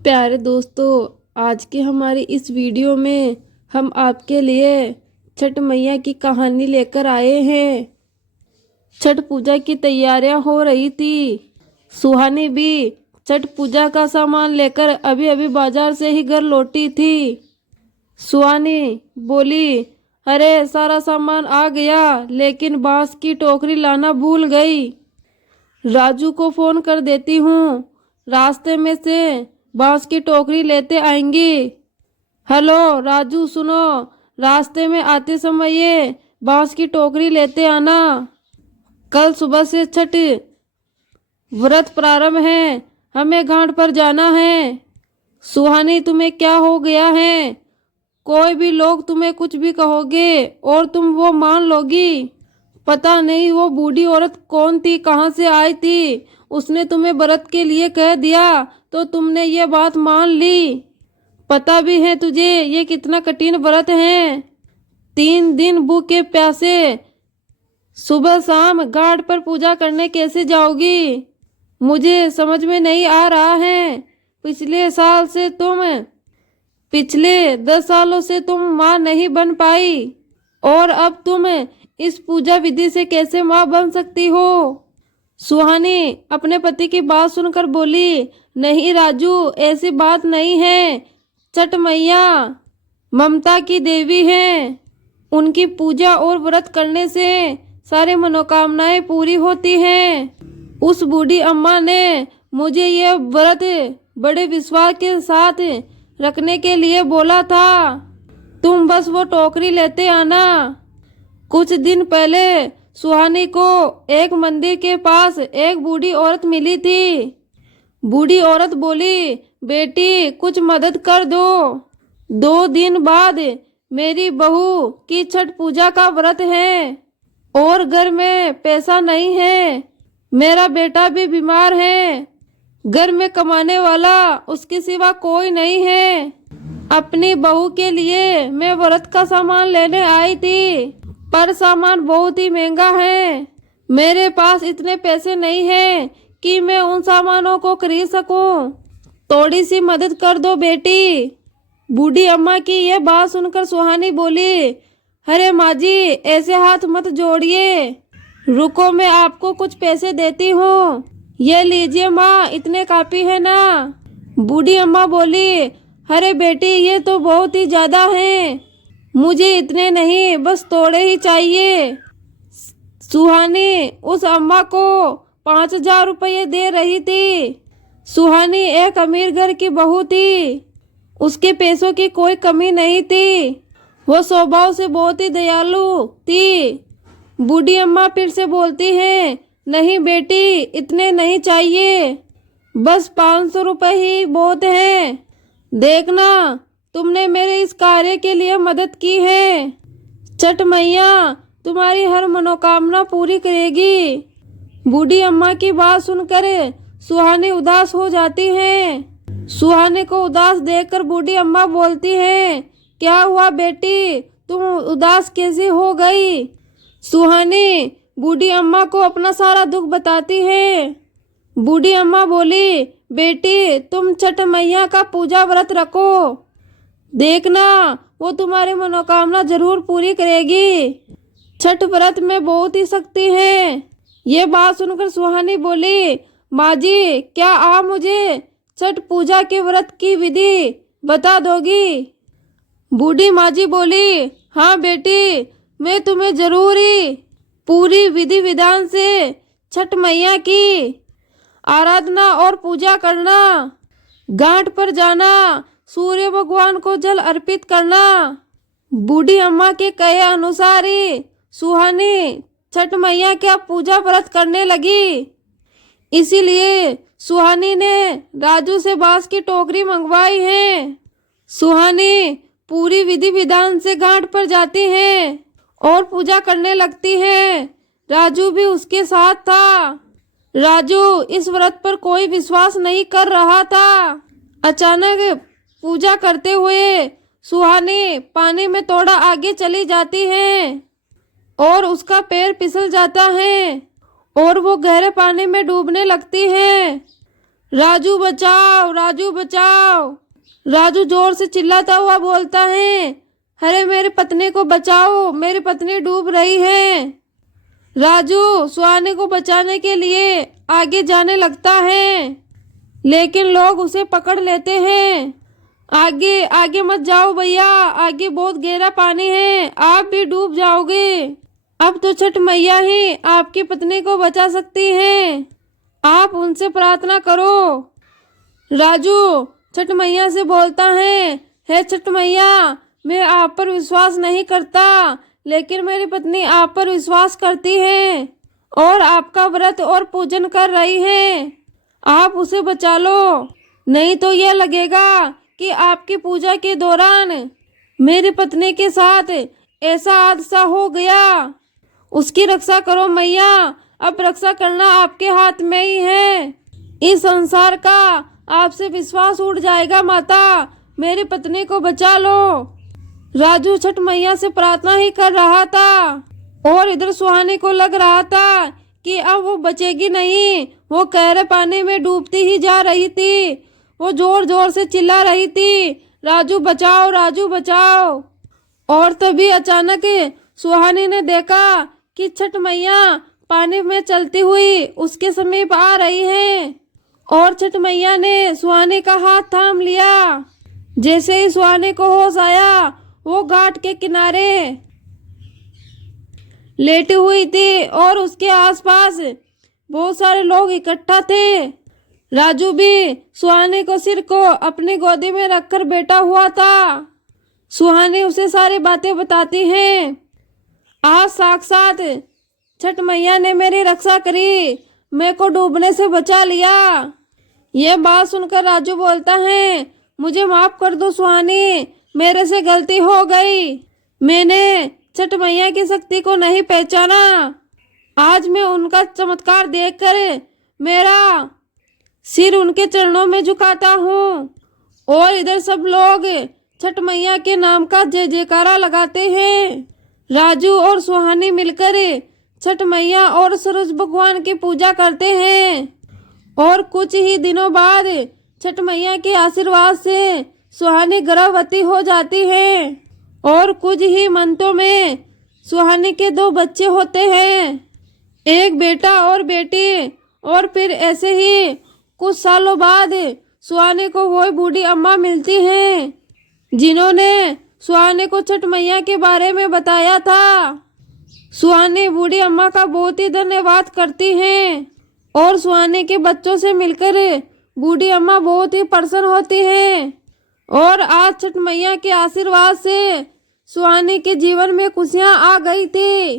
प्यारे दोस्तों, आज की हमारी इस वीडियो में हम आपके लिए छठ मैया की कहानी लेकर आए हैं। छठ पूजा की तैयारियां हो रही थी। सुहानी भी छठ पूजा का सामान लेकर अभी अभी बाजार से ही घर लौटी थी। सुहानी बोली, अरे सारा सामान आ गया, लेकिन बांस की टोकरी लाना भूल गई। राजू को फोन कर देती हूँ, रास्ते में से बांस की टोकरी लेते आएंगी। हेलो राजू, सुनो, रास्ते में आते समय ये बांस की टोकरी लेते आना। कल सुबह से छठ व्रत प्रारंभ है, हमें घाट पर जाना है। सुहानी, तुम्हें क्या हो गया है? कोई भी लोग तुम्हें कुछ भी कहोगे और तुम वो मान लोगी। पता नहीं वो बूढ़ी औरत कौन थी, कहाँ से आई थी, उसने तुम्हें व्रत के लिए कह दिया तो तुमने ये बात मान ली। पता भी है तुझे ये कितना कठिन व्रत है। 3 दिन भूखे प्यासे सुबह शाम घाट पर पूजा करने कैसे जाओगी? मुझे समझ में नहीं आ रहा है। पिछले 10 सालों से तुम माँ नहीं बन पाई और अब तुम इस पूजा विधि से कैसे माँ बन सकती हो? सुहानी अपने पति की बात सुनकर बोली, नहीं राजू, ऐसी बात नहीं है। छठ मैया ममता की देवी है। उनकी पूजा और व्रत करने से सारी मनोकामनाएं पूरी होती हैं। उस बूढ़ी अम्मा ने मुझे यह व्रत बड़े विश्वास के साथ रखने के लिए बोला था। तुम बस वो टोकरी लेते आना। कुछ दिन पहले सुहानी को एक मंदिर के पास एक बूढ़ी औरत मिली थी। बूढ़ी औरत बोली, बेटी कुछ मदद कर दो। 2 दिन बाद मेरी बहू की छठ पूजा का व्रत है और घर में पैसा नहीं है। मेरा बेटा भी बीमार है। घर में कमाने वाला उसके सिवा कोई नहीं है। अपनी बहू के लिए मैं व्रत का सामान लेने आई थी, पर सामान बहुत ही महंगा है। मेरे पास इतने पैसे नहीं हैं कि मैं उन सामानों को खरीद सकूं। थोड़ी सी मदद कर दो बेटी। बूढ़ी अम्मा की यह बात सुनकर सुहानी बोली, अरे माँ जी, ऐसे हाथ मत जोड़िए। रुको, मैं आपको कुछ पैसे देती हूँ। ये लीजिए माँ, इतने काफी है ना? बूढ़ी अम्मा बोली, अरे बेटी, ये तो बहुत ही ज्यादा है। मुझे इतने नहीं, बस थोड़े ही चाहिए। सुहानी उस अम्मा को 5,000 रुपये दे रही थी। सुहानी एक अमीर घर की बहू थी। उसके पैसों की कोई कमी नहीं थी। वो स्वभाव से बहुत ही दयालु थी। बूढ़ी अम्मा फिर से बोलती है, नहीं बेटी, इतने नहीं चाहिए, बस 500 रुपये ही बहुत है। देखना, तुमने मेरे इस कार्य के लिए मदद की है। छठ मैया तुम्हारी हर मनोकामना पूरी करेगी। बूढ़ी अम्मा की बात सुनकर सुहानी उदास हो जाती है। सुहानी को उदास देखकर बूढ़ी अम्मा बोलती है, क्या हुआ बेटी, तुम उदास कैसे हो गई? सुहानी बूढ़ी अम्मा को अपना सारा दुख बताती है। बूढ़ी अम्मा बोली, बेटी तुम छठ मैया का पूजा व्रत रखो, देखना वो तुम्हारी मनोकामना जरूर पूरी करेगी। छठ व्रत में बहुत ही शक्ति है। ये बात सुनकर सुहानी बोली, माँ जी, क्या आप मुझे छठ पूजा के व्रत की विधि बता दोगी? बूढ़ी माँ जी बोली, हाँ बेटी, मैं तुम्हें जरूर ही पूरी विधि विधान से छठ मैया की आराधना और पूजा करना, घाट पर जाना, सूर्य भगवान को जल अर्पित करना। बूढ़ी अम्मा के कहे अनुसार ही सुहानी छठ मैया का पूजा व्रत करने लगी। इसीलिए सुहानी ने राजू से बांस की टोकरी मंगवाई है। सुहानी पूरी विधि विधान से घाट पर जाती है और पूजा करने लगती है। राजू भी उसके साथ था। राजू इस व्रत पर कोई विश्वास नहीं कर रहा था। अचानक पूजा करते हुए सुहानी पानी में थोड़ा आगे चली जाती है और उसका पैर फिसल जाता है और वो गहरे पानी में डूबने लगती है। राजू बचाओ, राजू बचाओ। राजू जोर से चिल्लाता हुआ बोलता है, अरे मेरी पत्नी को बचाओ, मेरी पत्नी डूब रही है। राजू सुहानी को बचाने के लिए आगे जाने लगता है, लेकिन लोग उसे पकड़ लेते हैं। आगे आगे मत जाओ भैया, आगे बहुत गहरा पानी है, आप भी डूब जाओगे। अब तो छठ मैया ही आपकी पत्नी को बचा सकती हैं, आप उनसे प्रार्थना करो। राजू छठ मैया से बोलता है, हे छठ मैया, मैं आप पर विश्वास नहीं करता, लेकिन मेरी पत्नी आप पर विश्वास करती है और आपका व्रत और पूजन कर रही है। आप उसे बचा लो, नहीं तो यह लगेगा कि आपकी पूजा के दौरान मेरी पत्नी के साथ ऐसा हादसा हो गया। उसकी रक्षा करो मैया, अब रक्षा करना आपके हाथ में ही है। इस संसार का आपसे विश्वास उड़ जाएगा माता, मेरी पत्नी को बचा लो। राजू छठ मैया से प्रार्थना ही कर रहा था और इधर सुहानी को लग रहा था कि अब वो बचेगी नहीं। वो गहरे पानी में डूबती ही जा रही थी। वो जोर जोर से चिल्ला रही थी, राजू बचाओ, राजू बचाओ। और तभी अचानक सुहानी ने देखा कि छठ मैया पानी में चलती हुई उसके समीप आ रही है और छठ मैया ने सुहानी का हाथ थाम लिया। जैसे ही सुहानी को होश आया, वो घाट के किनारे लेटी हुई थी और उसके आसपास बहुत सारे लोग इकट्ठा थे। राजू भी सुहानी को सिर को अपनी गोदी में रखकर बैठा हुआ था। सुहानी उसे सारी बातें बताती है, आज साक्षात छठ मैया ने मेरी रक्षा करी, मेरे को डूबने से बचा लिया। यह बात सुनकर राजू बोलता है, मुझे माफ कर दो सुहानी, मेरे से गलती हो गई, मैंने छठ मैया की शक्ति को नहीं पहचाना। आज मैं उनका चमत्कार देखकर मेरा सिर उनके चरणों में झुकाता हूँ। और इधर सब लोग छठ मैया के नाम का जय जयकारा लगाते हैं। राजू और सुहानी मिलकर छठ मैया और सूरज भगवान की पूजा करते हैं और कुछ ही दिनों बाद छठ मैया के आशीर्वाद से सुहानी गर्भवती हो जाती है और कुछ ही मंथों में सुहानी के 2 बच्चे होते हैं, एक बेटा और बेटी। और फिर ऐसे ही कुछ सालों बाद सुहानी को वही बूढ़ी अम्मा मिलती हैं जिन्होंने सुहानी को छठ मैया के बारे में बताया था। सुहानी बूढ़ी अम्मा का बहुत ही धन्यवाद करती हैं और सुहानी के बच्चों से मिलकर बूढ़ी अम्मा बहुत ही प्रसन्न होती है। और आज छठ मैया के आशीर्वाद से सुहानी के जीवन में खुशियां आ गई थी।